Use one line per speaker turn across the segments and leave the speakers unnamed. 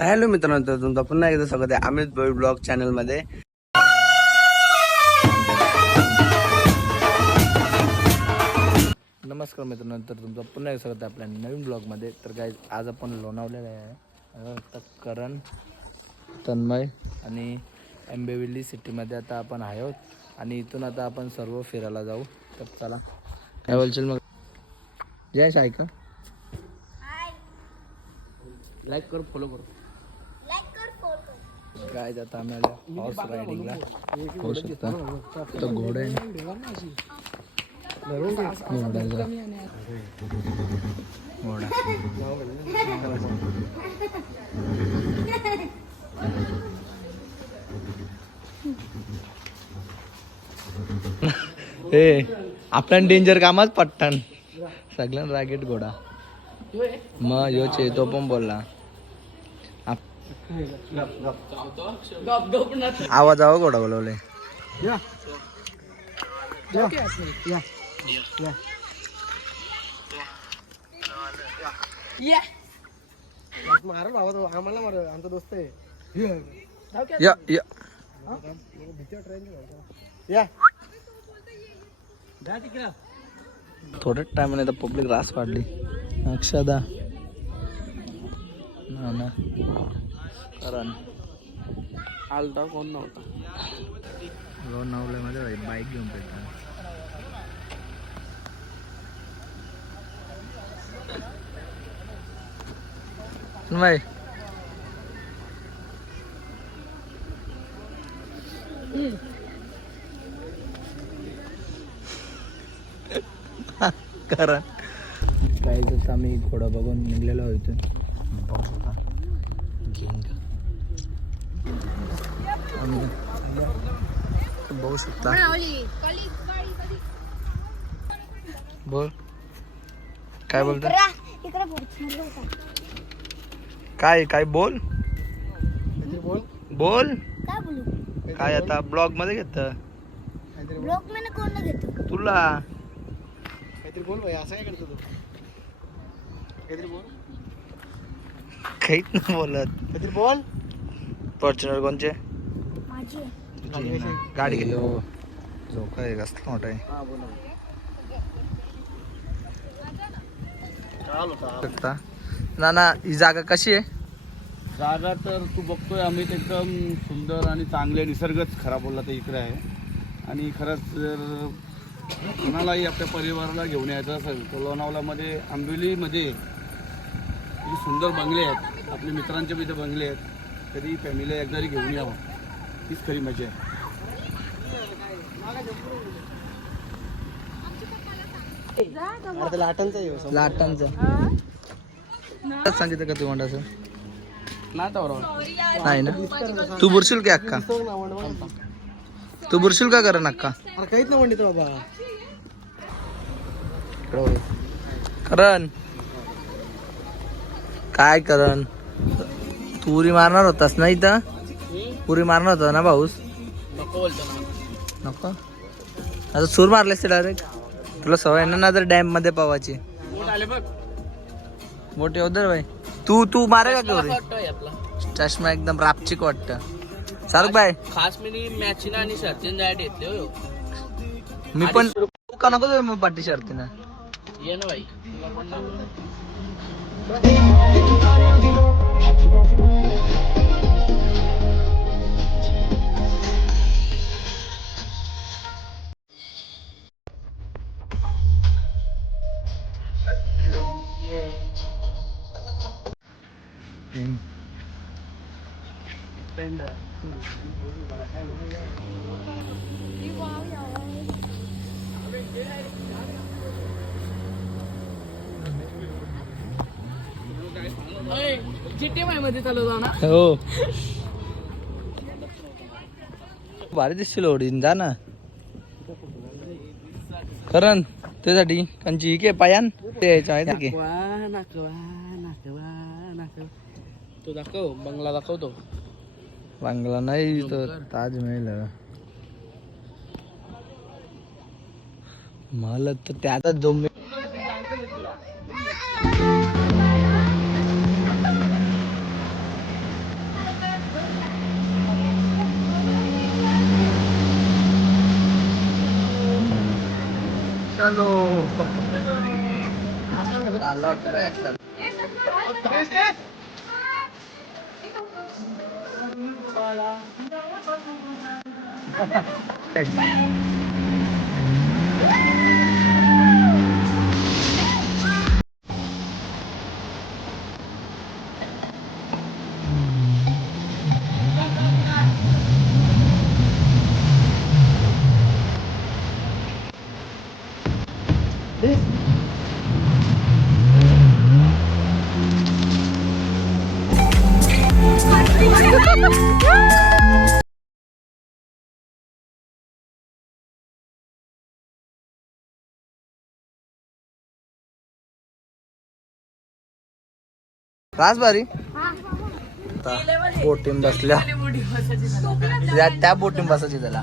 Hello मित्रांनो तर तुमचं पुन्हा एकदा स्वागत आहे अमित भोई ब्लॉग चॅनलमध्ये नमस्कार मित्रांनो तर तुमचं पुन्हा एकदा स्वागत आहे आपल्या नवीन ब्लॉगमध्ये. तर काय आज आपण लोणावलेला आहे. तर करण तन्मय आणि एम्बेविल्ली सिटीमध्ये आता आपण आहोत. आणि इथून आता आपण सर्व फिरायला जाऊ. तर चला. काय बोलशील मग? जयश ऐका. लाईक करू फॉलो करू. काय आता आम्ही आलो हॉर्स रायडिंगला होऊ शकता. तो घोडा आहे. घोड्याचा घोडा. हे आपल्यान डेंजर कामाच पट्टण. सगळ्यां रागेट घोडा. मग योच आहे, तो पण बोलला. आवाज आवा घोडा बोलवले
मारा भावा तो आम्हाला मार. आमचा दोस्त आहे.
या. या
या.
थोड्याच टायमाने तर पब्लिक रास वाढली. अक्षदा. ना. ना करण
आलता कोण नव्हता.
रोड नावल्यामध्ये बाईक घेऊन पेटा बाय कारण. आता आम्ही घोडा बघून निघलेलो होतो इथून आम्ही बघू शकता. बोल. काय बोलतो? काय काय बोल?
बोल.
बोल.
काय बोलू?
काय आता ब्लॉगमध्ये घेत?
काहीतरी बोल.
ब्लॉकमध्ये कोण नाही घेतो?
तुला.
काहीतरी बोल भाई असं काय करतो तू? काहीतरी बोल.
काहीच नाही बोलत.
काहीतरी बोल.
फॉर्च्युनर कोणचे?
माझी.
गाडी गेली हो झोका आहे कसला मोठा आहे
हा
ना ना ही जागा कशी आहे
जागा तर तू बघतोय आम्ही ते एकदम सुंदर आणि चांगले निसर्गच खरा बोलला तर इकडे आहे. आणि खरंच जर कोणालाही आपल्या परिवाराला घेऊन यायचं असेल तर लोणावळ्यामध्ये आंबिवलीमध्ये जे सुंदर बंगले आहेत. आपल्या मित्रांचे बी इथे बंगले आहेत. कधी फॅमिली एकदा तरी घेऊन यावं. तीच खरी मजा आहे.
हो,
लाटांचं सांगितलं का तू म्हणत
नाही तर
ना? तू बुरशील का अक्का? तू बुरशील का करण अक्का?
अरे काहीच नाही म्हणते बाबा.
करण. काय करण? तू उरी मारणार होतास ना इथं? उरी मारणार होता ना भाऊस? नको आता सूर मारलेस डायरेक्ट तुला सवय ना जर डॅममध्ये पावाची मोठे उधर भाई. तू तू मारे का केवढी चष्मा एकदम रापचिक वाटत. सारख बाय
खास मी मॅचिन आणि जायला घेतले
मी पण का नको मग पाठी शर्तीनं?
ये ना भाई.
हो. भारी दिसतील ओढीन जा ना. करण त्यासाठी कंची के पायान. ते यायचं माहिती की
नाकवा नाकवा नाकवा तो दाखव बंगला दाखवतो.
चांगला नाही तो ताजमहल मला तर त्याचा जोमे चलो.
आला
this राजबारी बोटीम बसल्या. त्या त्या बोटीम बसायची त्याला.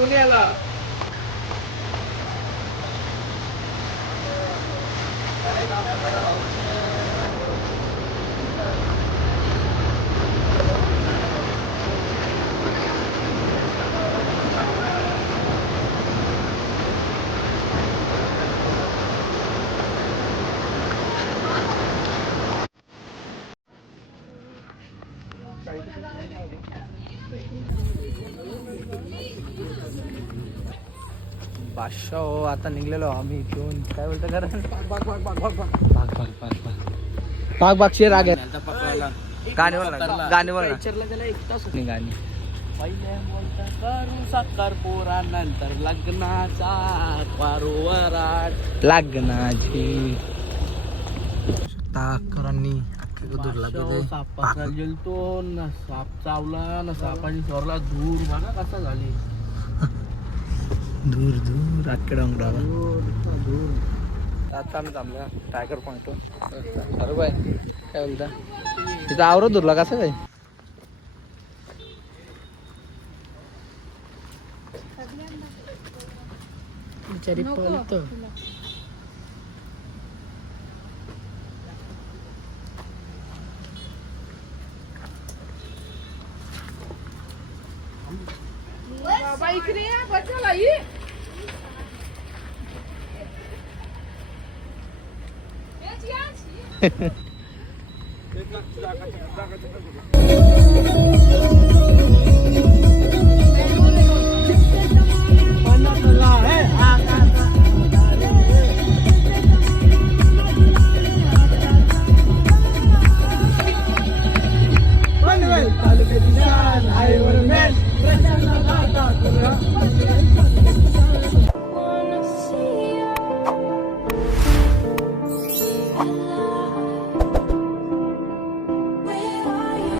不练了。
बादशाह हो आता निघलेलो आम्ही घेऊन काय बोलतो कारण भाग भाग भाग भाग भाग शेर आग गाणे गाणी.
पहिले बोलता नंतर लग्नाचा
लग्नाची. ताकरांनी.
सापाचा गेलतो ना साप चावला ना सापाने चोरला. दूर बघा कसा झाले.
दूर दूर अख्खे डोंगरावर
दूर इतका दूर
आता आम्ही थांबलो. टायगर पॉइंट अरे बाय. काय बोलता? तिथं आवरत दुरला कसं काय?
बिचारी पळत. पन्नास